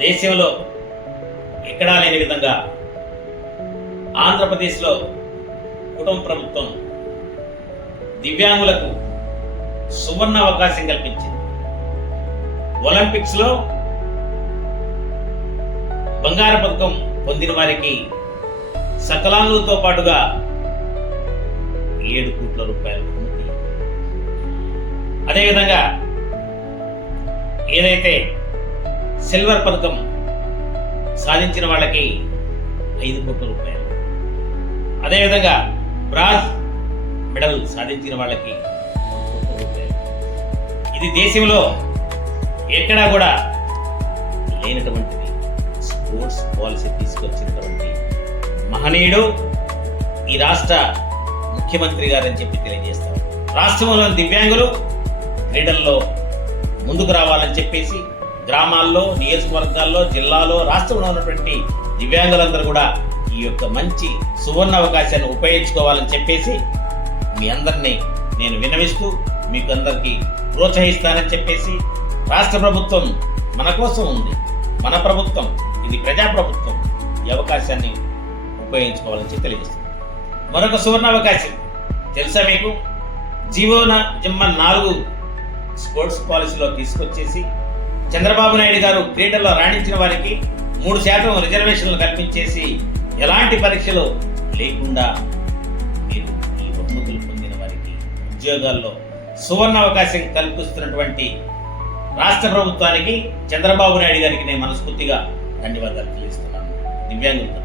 దేశంలో ఎక్కడా లేని విధంగా ఆంధ్రప్రదేశ్లో కుటుంబ ప్రభుత్వం దివ్యాంగులకు సువర్ణ అవకాశం కల్పించింది. ఒలింపిక్స్లో బంగారు పథకం పొందిన వారికి సకలాంగులతో పాటుగా ఏడు కోట్ల రూపాయలు అదేవిధంగా ఏదైతే సిల్వర్ పథకం సాధించిన వాళ్ళకి ఐదు కోట్ల రూపాయలు. అదేవిధంగా బ్రాజ్ మెడల్ సాధించిన వాళ్ళకి రూపాయలు. ఇది దేశంలో ఎక్కడా కూడా లేనటువంటిది. స్పోర్ట్స్ పాలసీ తీసుకొచ్చినటువంటి మహనీయుడు ఈ రాష్ట్ర ముఖ్యమంత్రి గారని చెప్పి తెలియజేస్తారు రాష్ట్రంలోని దివ్యాంగులు క్రీడల్లో ముందుకు రావాలని చెప్పేసి గ్రామాల్లో నియోజకవర్గాల్లో జిల్లాలో రాష్ట్రంలో ఉన్నటువంటి దివ్యాంగులందరూ కూడా ఈ యొక్క మంచి సువర్ణ అవకాశాన్ని ఉపయోగించుకోవాలని చెప్పేసి మీ అందరినీ నేను వినవిస్తూ మీకు అందరికీ ప్రోత్సహిస్తానని చెప్పేసి రాష్ట్ర ప్రభుత్వం మన కోసం ఉంది. మన ప్రభుత్వం ఇది ప్రజా ప్రభుత్వం ఈ అవకాశాన్ని ఉపయోగించుకోవాలని చెప్పి తెలియజేస్తుంది మరొక సువర్ణ అవకాశం. తెలుసా మీకు? జీవోన జిమ్మ నాలుగు స్పోర్ట్స్ పాలసీలో తీసుకొచ్చేసి చంద్రబాబు నాయుడు గారు క్రీడల్లో రాణించిన వారికి మూడు శాతం రిజర్వేషన్లు కల్పించేసి ఎలాంటి పరీక్షలు లేకుండా మీరు ఈ బహుమతులు పొందిన వారికి ఉద్యోగాల్లో సువర్ణ అవకాశం కల్పిస్తున్నటువంటి రాష్ట్ర ప్రభుత్వానికి చంద్రబాబు నాయుడు గారికి నేను మనస్ఫూర్తిగా ధన్యవాదాలు తెలియజేస్తున్నాను. దివ్యాంగులతో.